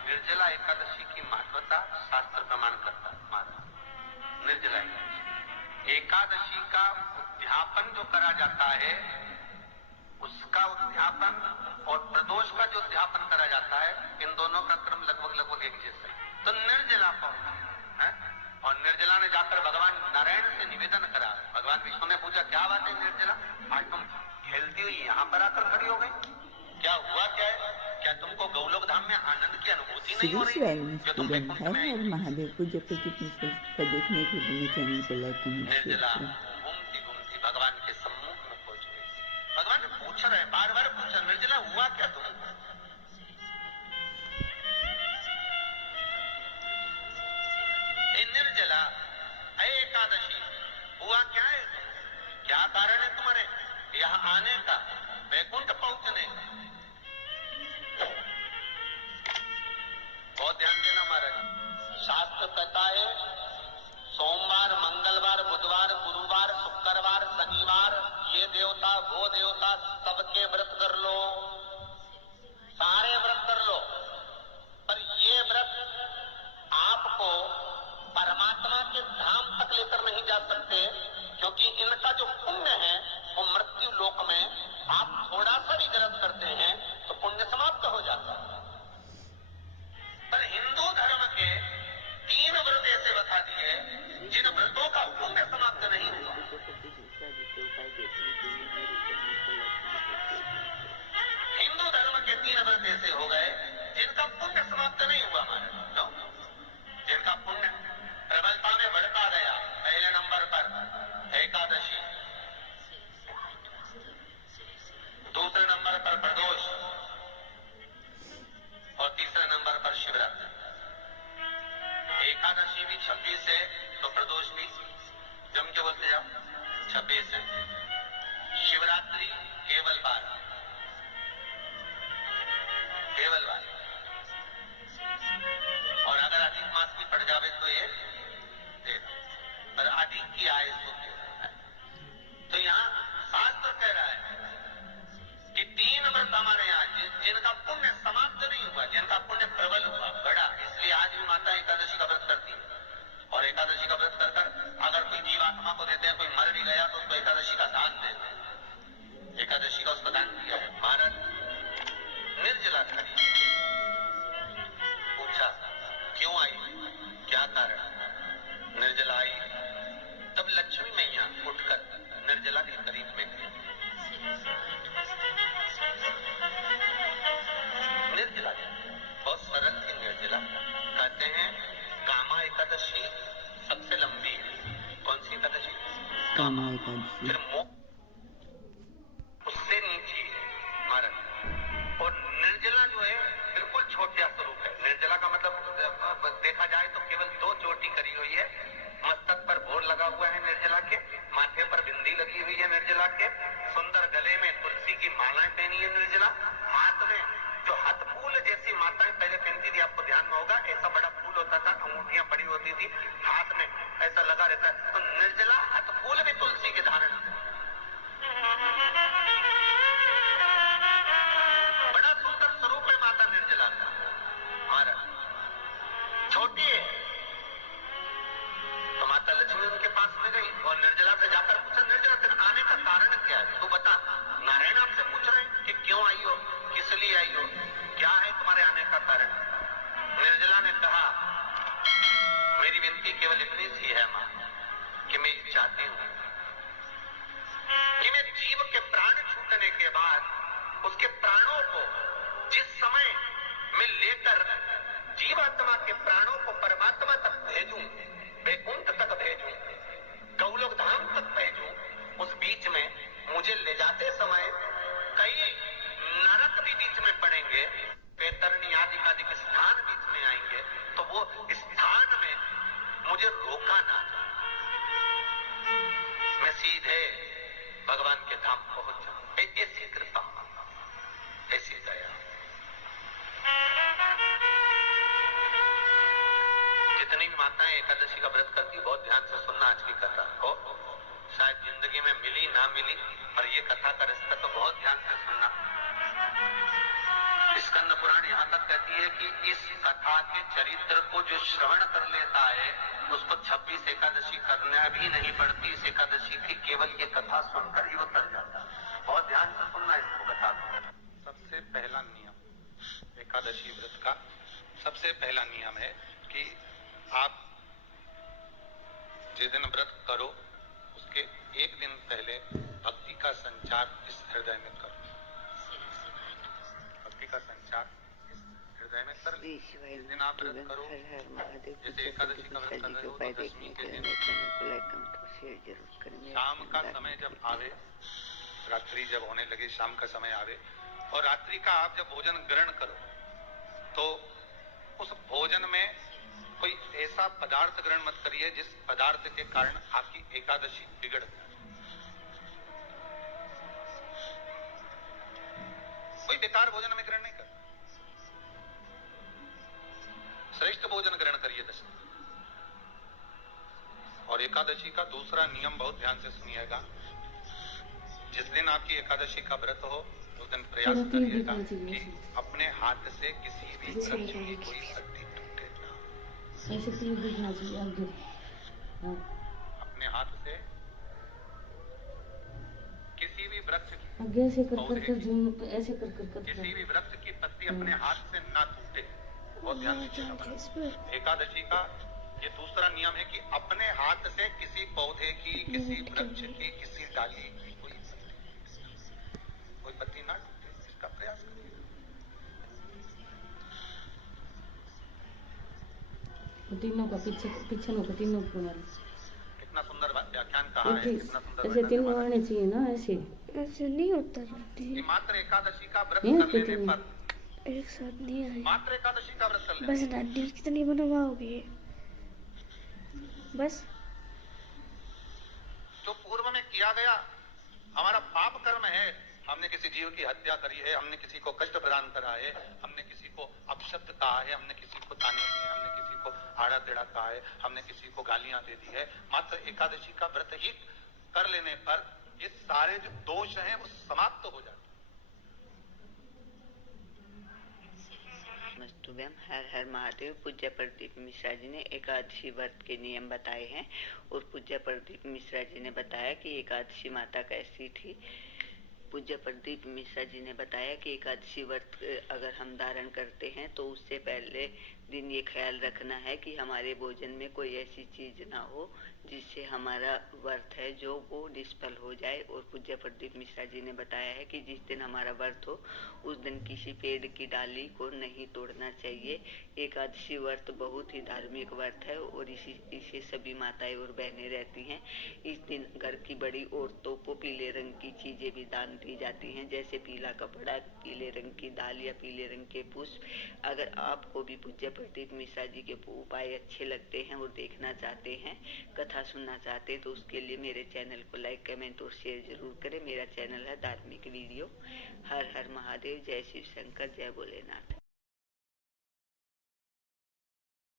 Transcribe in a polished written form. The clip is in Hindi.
निर्जला एकादशी की महत्वता शास्त्र प्रमाण करता है। महाराज निर्जला एकादशी का उद्यापन जो करा जाता है, उसका उद्यापन और प्रदोष का जो उद्यापन करा जाता है, इन दोनों का क्रम लगभग एक जैसा है। तो निर्जला पहुंचा है और निर्जला ने जाकर भगवान नारायण से निवेदन करा। भगवान विष्णु ने पूछा, क्या बात है निर्जला, आज तुम खेलती हुई यहाँ पर आकर खड़ी हो गई, क्या हुआ, क्या है? क्या तुमको गौलोक धाम में आनंद की अनुभूति नहीं हो रही जो तुम वैकुंठ में आई? महादेव पूज्य प्रतिष्ठा को देखने के लिए चैनल को लाइक करें। निर्जला घूमती घूमती भगवान के सम्मुख में पहुंच गई। भगवान ने पूछ रहे, बार बार पूछा, निर्जला हुआ क्या तुमको? निर्जला एकादशी हुआ क्या है, क्या कारण है तुम्हारे यहाँ आने का, वैकुंठ पहुंचने का? बहुत ध्यान देना महाराज, शास्त्र कहता है सोमवार, मंगलवार, बुधवार, गुरुवार, शुक्रवार, शनिवार, ये देवता वो देवता सबके व्रत कर लो, सारे व्रत कर लो, पर ये व्रत आपको परमात्मा के धाम तक लेकर नहीं जा सकते, क्योंकि इनका जो पुण्य है वो मृत्यु लोक में आप थोड़ा सा भी गलत करते हैं तो पुण्य समाप्त हो जाता है। पर हिंदू धर्म के 3 व्रत ऐसे बता दिए जिन व्रतों का पुण्य समाप्त नहीं हुआ। हिंदू धर्म के 3 व्रत ऐसे हो गए जिनका पुण्य समाप्त नहीं हुआ हमारे, जिनका पुण्य प्रबलता में बढ़ता गया। पहले नंबर पर एकादशी, दूसरे नंबर पर प्रदोष और तीसरे नंबर पर शिवरात्रि। एकादशी भी 26 है तो प्रदोष भी जम के बोलते जाओ 26 है, शिवरात्रि केवल 12, केवल 12, और अगर अधिक मास भी पड़ जावे तो ये 13, पर अधिक की आय तो 13 है। तो यहाँ शास्त्र कह रहा है कि 3 व्रत हमारे यहाँ जिनका पुण्य समाप्त नहीं हुआ, जिनका पुण्य प्रबल हुआ, बड़ा, इसलिए आज भी माता एकादशी का व्रत करती है। और एकादशी का व्रत कर अगर कोई जीवात्मा को देते हैं, कोई मर भी गया तो उसको एकादशी का दान देते हैं, एकादशी का उसको दान दिया है। महाराज निर्जला खड़ी, पूछा क्यों आई, क्या कारण? निर्जला आई तब लक्ष्मी मैया उठकर निर्जला के करीब में गई। निर्जला बहुत सरल थी निर्जला। कहते हैं कामा एकादशी सबसे लंबी है। कौन सी एकादशी? कामा एकादशी। फिर उससे नीची है महाराज। और निर्जला जो है बिल्कुल छोटा स्वरूप है। निर्जला का मतलब देखा जाए तो केवल 2 चोटी करी हुई है, मस्तक पर भोर लगा हुआ है निर्जला के, माथे पर बिंदी लगी हुई है निर्जला के, सुंदर गले में तुलसी की मालाएं पहनी है निर्जला, हाथ में जो हाथ फूल जैसी माताएं पहले पहनती थी, आपको ध्यान में होगा, ऐसा बड़ा फूल होता था, अंगूठियां पड़ी होती थी, हाथ में ऐसा लगा रहता है। तो निर्जला हाथ फूल भी तुलसी के धारण, बड़ा सुंदर स्वरूप है माता निर्जला का। हमारा छोटी है तो माता लक्ष्मी उनके पास में गई और निर्जला से जाकर पूछा, निर्जला तेरे आने का कारण क्या है, तू बता। नारायण आपसे पूछ रहे हैं कि क्यों आई हो, किस लिए आई हो, क्या है तुम्हारे आने का कारण? निर्जला ने कहा, मेरी विनती केवल इतनी सी है मां कि मैं चाहती हूं कि मैं जीव के प्राण छूटने के बाद उसके प्राणों को जिस समय मैं लेकर जीवात्मा के प्राणों को परमात्मा तक भेजूं, वैकुंठ तक भेजूं, गौलोक धाम तक भेजूं, उस बीच में मुझे ले जाते समय कई नरक भी बीच में पड़ेंगे, वैतरणी आदि आदि स्थान बीच में आएंगे, तो वो स्थान में मुझे रोका ना, मैं सीधे भगवान के धाम पहुंच जाऊं। ऐसी कृपा, ऐसी दया। जितनी माताएं एकादशी का व्रत करती, बहुत ध्यान से सुनना आज की कथा को, शायद जिंदगी में मिली ना मिली, पर ये कथा का रिश्ता तो बहुत ध्यान से सुनना। स्कंद पुराण यहाँ तक कहती है कि इस कथा के चरित्र को जो श्रवण कर लेता है उसको 26 एकादशी करना भी नहीं पड़ती। इस एकादशी की केवल ये कथा सुनकर ही वो तर जाता है। और ध्यान से सुनना इसको कथा को। सबसे पहला नियम एकादशी व्रत का सबसे पहला नियम है कि आप जिस दिन व्रत करो उसके एक दिन पहले भक्ति का संचार इस हृदय में करो। भक्ति का संचार इस हृदय में कर लो। जिस दिन आप व्रत करो, जैसे एकादशी का व्रत कर रहे हो तो दशमी के दिन शाम का समय जब आवे, रात्रि जब होने लगे, शाम का समय आवे और रात्रि का आप जब भोजन ग्रहण करो तो उस भोजन में कोई ऐसा पदार्थ ग्रहण मत करिए जिस पदार्थ के कारण आपकी एकादशी बिगड़ जाए। कोई बेकार भोजन में ग्रहण नहीं कर, श्रेष्ठ भोजन ग्रहण करिए दशमी। और एकादशी का दूसरा नियम बहुत ध्यान से सुनिएगा। जिस दिन आपकी एकादशी का व्रत हो उस दिन प्रयास करिएगा कि अपने हाथ से किसी भी वृक्ष की कोई पत्ती टूटे ना। ऐसे तीर दिखना चाहिए आगे। हाँ। अपने हाथ से किसी भी वृक्ष की आगे ऐसे कर ऐसे कर किसी भी वृक्ष की पत्ती अपने हाथ से ना टूटे। बहुत ध्यान दीजिएगा। एकादशी का ये दूसरा नियम है कि अपने हाथ से किसी पौधे की, किसी वृक्ष की, किसी डाली की कोई पत्ती ना टूटे, इसका प्रयास करिए। तीनों का पीछे नो तीनों को मारे। कितना सुंदर व्याख्यान कहा है, कितना सुंदर। ऐसे तीनों आने चाहिए ना, ऐसे नहीं होता रहती। मात्र एकादशी का व्रत कर लेने पर एक साथ नहीं आए। मात्र एकादशी का व्रत कर लेने बस डाडी कितनी बनवाओगे? बस जो पूर्व में किया गया हमारा पाप कर्म है। हमने किसी जीव की हत्या करी है, हमने किसी को कष्ट प्रदान करा है, हमने किसी को अपशब्द कहा है, हमने किसी को ताने दिए, हमने किसी को आड़ा टेढ़ा कहा है, हमने किसी को गालियां दे दी है। मात्र एकादशी का व्रत ही कर लेने पर ये सारे जो दोष हैं वो समाप्त हो जाते। नमस्तुभ्यम। हर हर महादेव। पूज्य प्रदीप मिश्रा जी ने एकादशी व्रत के नियम बताए हैं और पूज्य प्रदीप मिश्रा जी ने बताया कि एकादशी माता कैसी थी। पूज्य प्रदीप मिश्रा जी ने बताया कि एकादशी व्रत अगर हम धारण करते हैं तो उससे पहले दिन ये ख्याल रखना है कि हमारे भोजन में कोई ऐसी चीज ना हो जिससे हमारा व्रत है जो वो निष्फल हो जाए। और पूज्य प्रदीप मिश्रा जी ने बताया है कि जिस दिन हमारा व्रत हो उस दिन किसी पेड़ की डाली को नहीं तोड़ना चाहिए। एकादशी व्रत बहुत ही धार्मिक व्रत है और इसे सभी माताएं और बहनें रहती हैं। इस दिन घर की बड़ी औरतों को पीले रंग की चीजें भी दान दी जाती हैं, जैसे पीला कपड़ा, पीले रंग की दाल या पीले रंग के पुष्प। अगर आपको भी पूज्य प्रदीप मिश्रा जी के उपाय अच्छे लगते हैं और देखना चाहते हैं, कथा सुनना चाहते हैं, तो उसके लिए मेरे चैनल को लाइक, कमेंट और शेयर जरूर करें। मेरा चैनल है धार्मिक वीडियो। हर हर महादेव। जय शिव शंकर, जय भोलेनाथ।